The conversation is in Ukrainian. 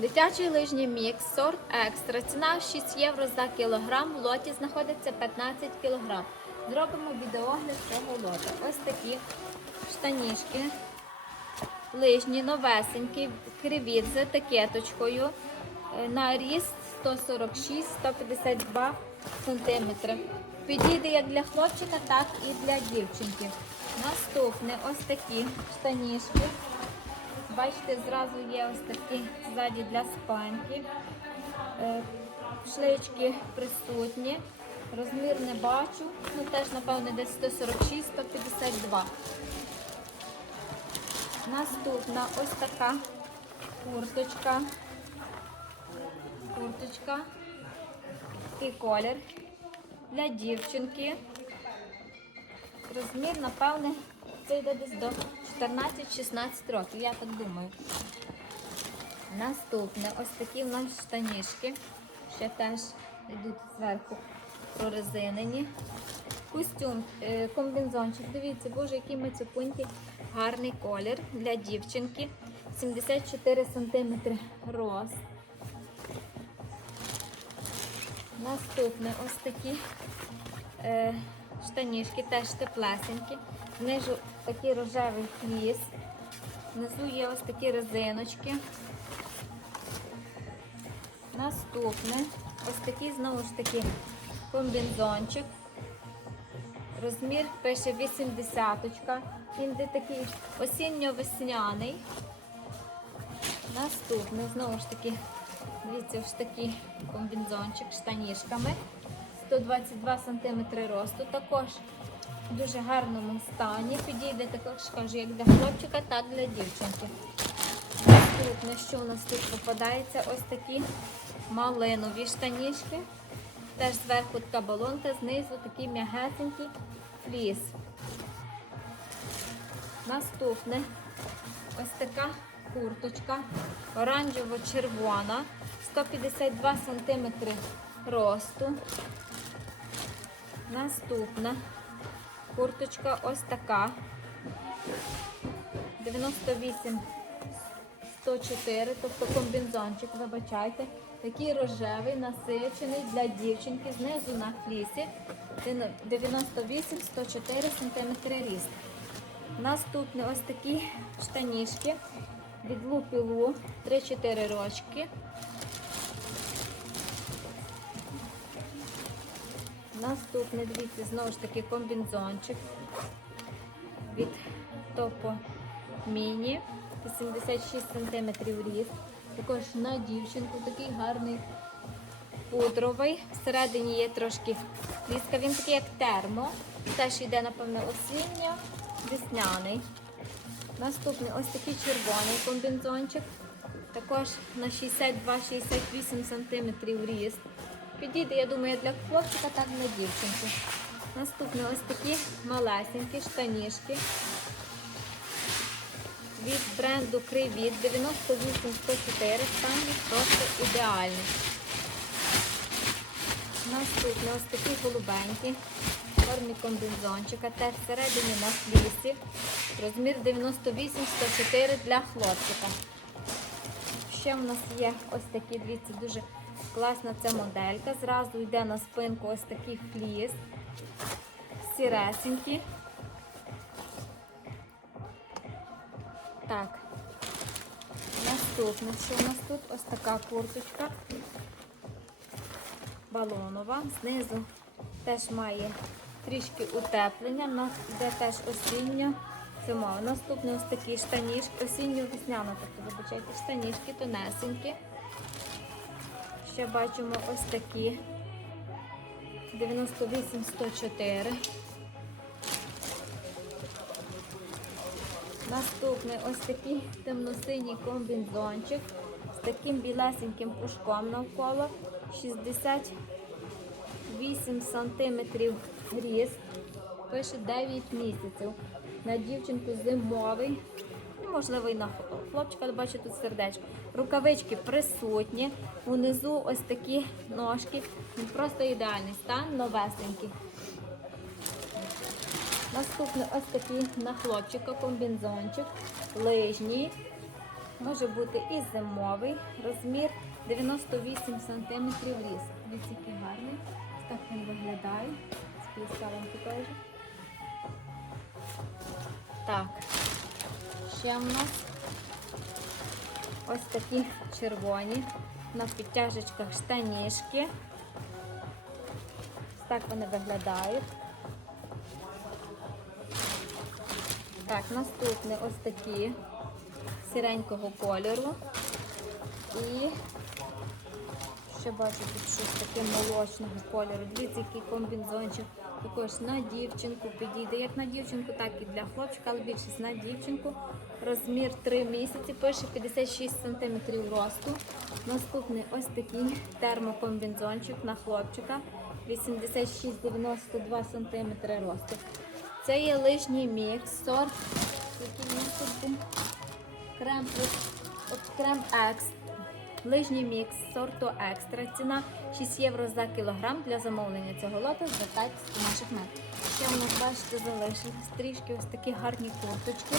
Дитячий лижній мікс сорт екстра. Ціна 6 євро за кілограм. В лоті знаходиться 15 кілограм. Зробимо відеогляд цього лота. Ось такі штанішки. Лижні, новесенькі, кривіт з етикеточкою. На ріст 146-152 см. Підійде як для хлопчика, так і для дівчинки. Наступне ось такі штанішки. Бачите, зразу є ось такі ззаді для спанки. Е, Шлички присутні. Розмір не бачу. Ну теж, напевно, десь 146-152. Наступна ось така курточка. Курточка. І колір для дівчинки. Розмір, напевне, це йде десь до 14-16 років, я так думаю. Наступне, ось такі в нас штанішки. Ще теж йдуть зверху прорезинені. Костюм, е, комбінзончик. Дивіться, боже, який мацюпунький гарний колір для дівчинки. 74 см рост. Наступне ось такі е, штанішки, теж теплесенькі. Знизу такий рожевий фліс. Внизу є ось такі резиночки. Наступне ось такий знову ж таки комбінзончик. Розмір пише 80 Він де такий осінньо-весняний. Наступний, знову ж таки, дивіться, ось такий комбінзончик з штанішками. 122 см росту. Також в дуже гарному стані. Підійде також, як для хлопчика, так і для дівчинки. Наступне, що у нас тут попадається, ось такі малинові штанішки. Теж зверху така балонка, знизу такий м'ягесенький фліс. Наступне ось така курточка оранжево-червона, 152 см росту. Наступна курточка ось така. 98 104, тобто комбінзончик, вибачайте. Такий рожевий, насичений для дівчинки, знизу на флісі 98-104 см ріст. Наступні ось такі штанішки від лупілу 3-4 рочки. Наступний, дивіться, знову ж таки комбінзончик від Топо Міні. 76 см ріст. Також на дівчинку такий гарний пудровий. Всередині є трошки ліска. Він такий як термо. Теж йде, напевно, осінньо, весняний. Наступний ось такий червоний комбінзончик. Також на 62-68 см ріст. Підійде, я думаю, для хлопчика, так для дівчинки. Наступні ось такі малесенькі штанішки від бренду Кривіт 98-104. Просто ідеальний. Наступні ось такі голубенькі. формі комбінзончика. Теж всередині на флісі. Розмір 98-104 для хлопчика. Ще в нас є ось такі, дивіться, дуже класна ця моделька. Зразу йде на спинку ось такий фліс. Сіресенькі. Так. Наступне, що у нас тут? Ось така курточка. Балонова. Знизу теж має трішки утеплення. У нас йде теж осіння зимова. Наступне ось такі штанішки, осінньо-весняно, тобто, вибачайте, штанішки тонесенькі. Ще бачимо ось такі 98-104. Наступний ось такий темно-синій комбінзончик з таким білесеньким пушком навколо. 68 сантиметрів ріст. Пише 9 місяців. На дівчинку зимовий. Можливо, і на хлопчика, бачу тут сердечко. Рукавички присутні. Унизу ось такі ножки. Він просто ідеальний стан, новесенький. Наступний ось такий на хлопчика комбінзончик, лижній. Може бути і зимовий розмір 98 см ріст. Дивіться, який гарний. Ось так він виглядає. Спліска вам покажу. Так, ще в нас ось такі червоні на підтяжечках штанішки. Так вони виглядають. Так, наступні ось такі сіренького кольору. І ще бачу тут щось таке молочного кольору. Дивіться, який комбінзончик. Також на дівчинку підійде. Як на дівчинку, так і для хлопчика, але більшість на дівчинку. Розмір 3 місяці, пише 56 см росту. Наступний ось такий термокомбінзончик на хлопчика. 86-92 см росту. Це є лижній мікс, сорт, який він. Крем крем екстра. Лижній мікс сорту екстра. Ціна 6 євро за кілограм для замовлення цього лоту. Звертайтесь до наших мет. Ще у нас, бачите, залишились трішки ось такі гарні курточки.